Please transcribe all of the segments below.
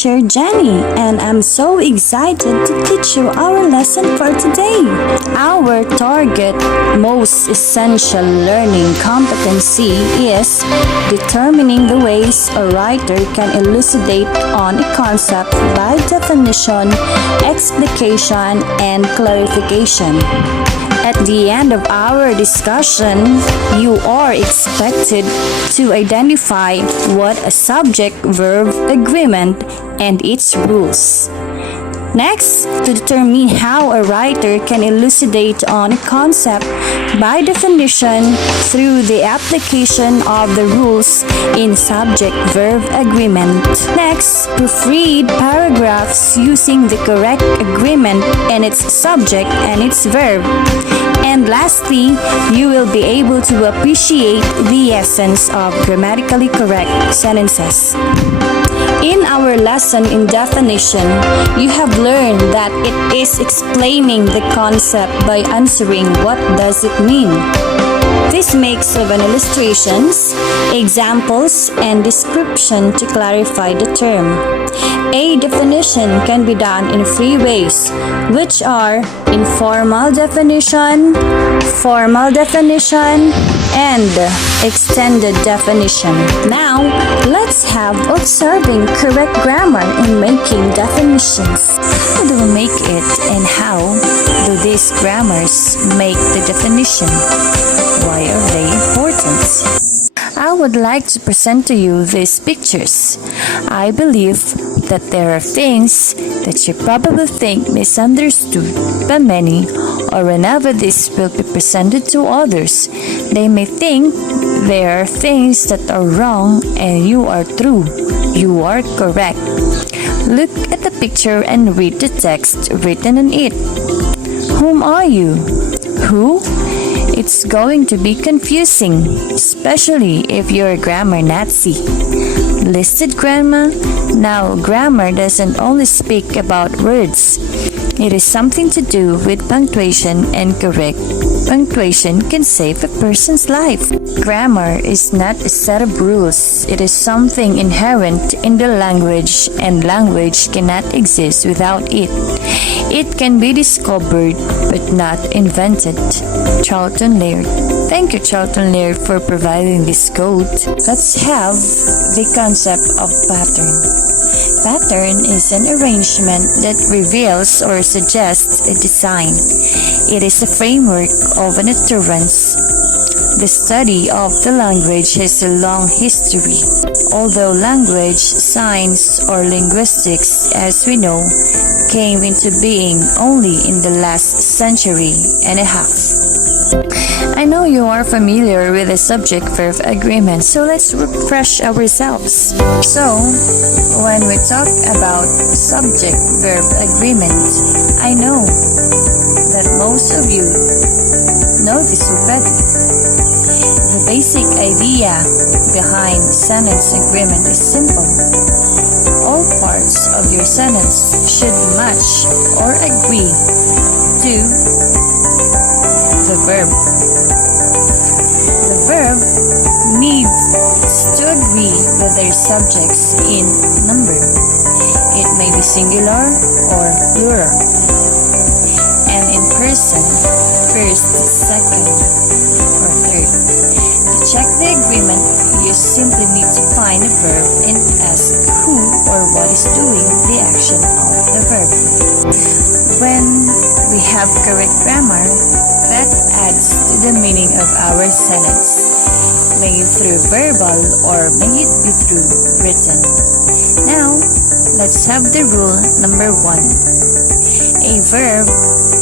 teacher Jenny, and I'm so excited to teach you our lesson for today. Our target, most essential learning competency is determining the ways a writer can elucidate on a concept by definition, explication, and clarification. At the end of our discussion, you are expected to identify what a subject-verb agreement and its rules. Next, to determine how a writer can elucidate on a concept by definition through the application of the rules in subject-verb agreement. Next, proofread paragraphs using the correct agreement and its subject and its verb. And lastly, you will be able to appreciate the essence of grammatically correct sentences. In our lesson in definition, you have learned that it is explaining the concept by answering what does it mean. This makes of an illustrations, examples, and description to clarify the term. A definition can be done in three ways, which are informal definition, formal definition, and extended definition. Now, let's have observing correct grammar in making definitions. How do we make it, and how do these grammars make the definition? Why are they important? I would like to present to you these pictures. I believe that there are things that you probably think misunderstood by many, or whenever this will be presented to others, they may think there are things that are wrong and you are true. You are correct. Look at the picture and read the text written on it. Whom are you? Who? It's going to be confusing, especially if you're a grammar Nazi. Listed grammar? Now, grammar doesn't only speak about words. It is something to do with punctuation, and correct punctuation can save a person's life. Grammar is not a set of rules. It is something inherent in the language, and language cannot exist without it. It can be discovered but not invented. Charlton Laird. Thank you, Charlton Laird, for providing this quote. Let's have the concept of pattern. Pattern is an arrangement that reveals or suggests a design. It is a framework of an utterance. The study of the language has a long history. Although language, science, or linguistics, as we know, came into being only in the last century and a half. I know you are familiar with the subject-verb agreement, so let's refresh ourselves. So, when we talk about subject-verb agreement, I know that most of you know this already. The basic idea behind sentence agreement is simple. All parts of your sentence should match or agree to the verb. The verb needs to agree with their subjects in number. It may be singular or plural. And in person, first, second, or third. To check the agreement, you simply need to find a verb and ask who or what is doing the action of the verb. When we have correct grammar, that adds to the meaning of our sentence, may it through verbal or may it be through written. Now, let's have the rule number 1. A verb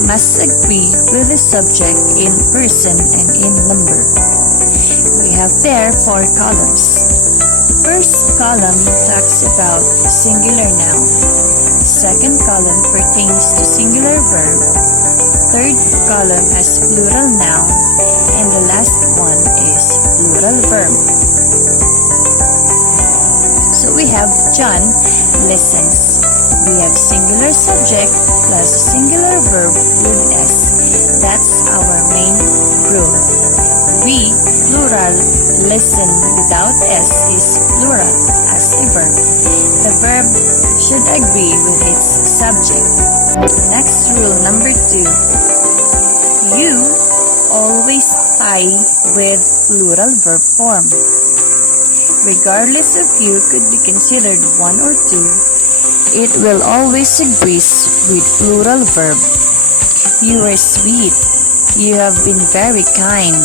must agree with the subject in person and in number. We have there 4 columns. First column talks about singular noun. Second column pertains to singular verb. Third column has plural noun. And the last one is plural verb. So we have John listens. We have singular subject plus singular verb with S. That's our main rule. We, plural, listen without S is plural as a verb. The verb verb should agree with its subject. Next rule number 2. You always tie with plural verb form. Regardless if you could be considered one or two, it will always agree with plural verb. You are sweet. You have been very kind.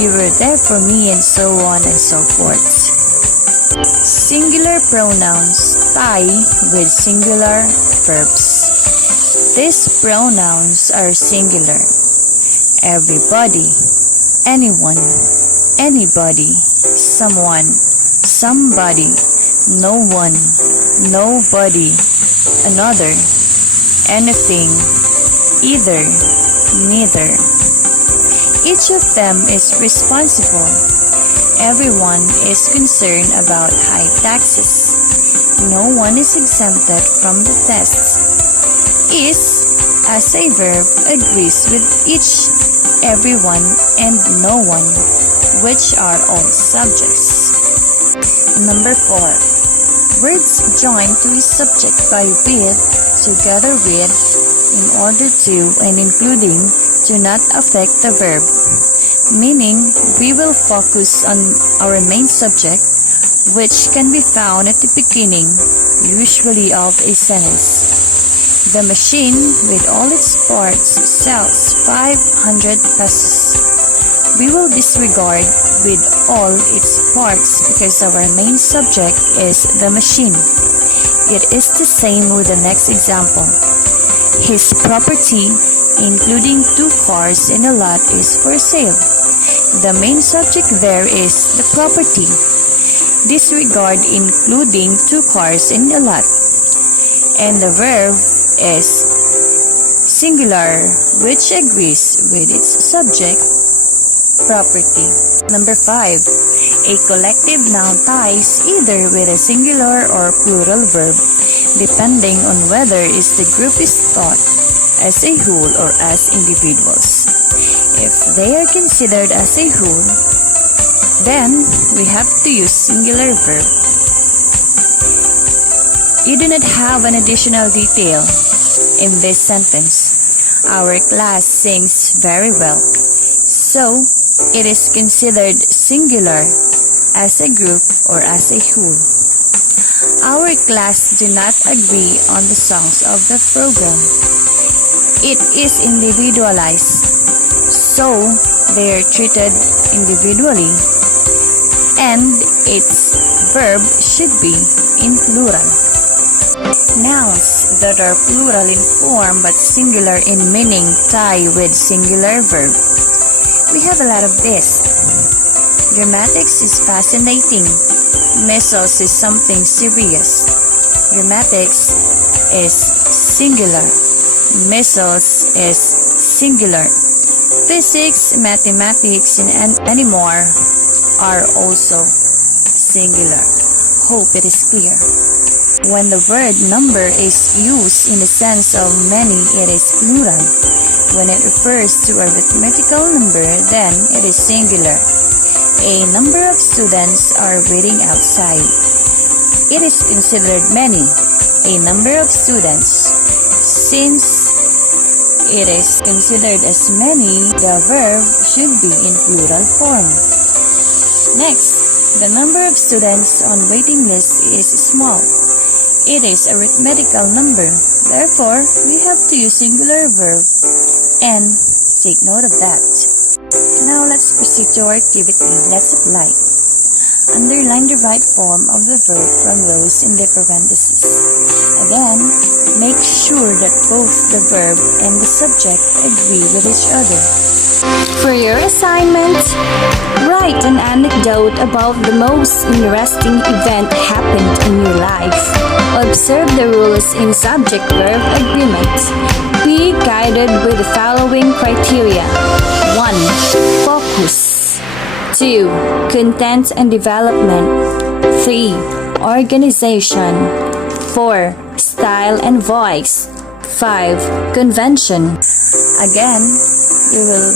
You were there for me, and so on and so forth. Singular pronouns tie with singular verbs. These pronouns are singular. Everybody, anyone, anybody, someone, somebody, no one, nobody, another, anything, either, neither. Each of them is responsible. Everyone is concerned about high taxes. No one is exempted from the tests. Is as a verb agrees with each, everyone, and no one, which are all subjects. Number 4. Words joined to a subject by with, together with, in order to, and including do not affect the verb. Meaning, we will focus on our main subject, which can be found at the beginning, usually of a sentence. The machine, with all its parts, sells 500 pesos. We will disregard with all its parts because our main subject is the machine. It is the same with the next example. His property, including 2 cars in a lot, is for sale. The main subject there is the property. Disregard including 2 cars in a lot. And the verb is singular, which agrees with its subject, property. Number 5. A collective noun ties either with a singular or plural verb, depending on whether the group is thought as a whole or as individuals. If they are considered as a whole, then we have to use singular verb. You do not have an additional detail in this sentence. Our class sings very well, so it is considered singular as a group or as a whole. Our class do not agree on the songs of the program. It is individualized, so they are treated individually, and its verb should be in plural. Nouns that are plural in form but singular in meaning tie with singular verb. We have a lot of this. Grammatics is fascinating. Measles is something serious. Grammatics is singular. Measles is singular. Physics, mathematics, and any more are also singular. Hope it is clear. When the word number is used in the sense of many, it is plural. When it refers to arithmetical number, then it is singular. A number of students are waiting outside. It is considered many. A number of students. Since it is considered as many, the verb should be in plural form. Next, the number of students on waiting list is small. It is arithmetical number. Therefore, we have to use singular verb and take note of that. Now let's proceed to our activity. Let's apply. Underline the right form of the verb from those in the parentheses. Again, make sure that both the verb and the subject agree with each other. For your assignment, write an anecdote about the most interesting event happened in your life. Observe the rules in subject-verb agreement. Be guided with the following criteria. 1. Focus. 2. Content and development. 3. Organization. 4. Style and voice. 5. Convention. Again, you will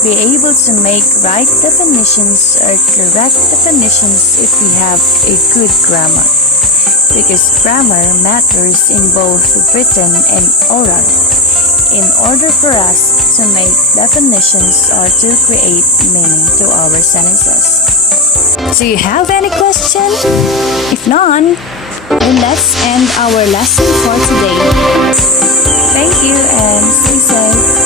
be able to make right definitions or correct definitions if we have a good grammar. because grammar matters in both written and oral. In order for us to make definitions or to create meaning to our sentences. Do you have any question? If none, then let's end our lesson for today. Thank you and stay safe.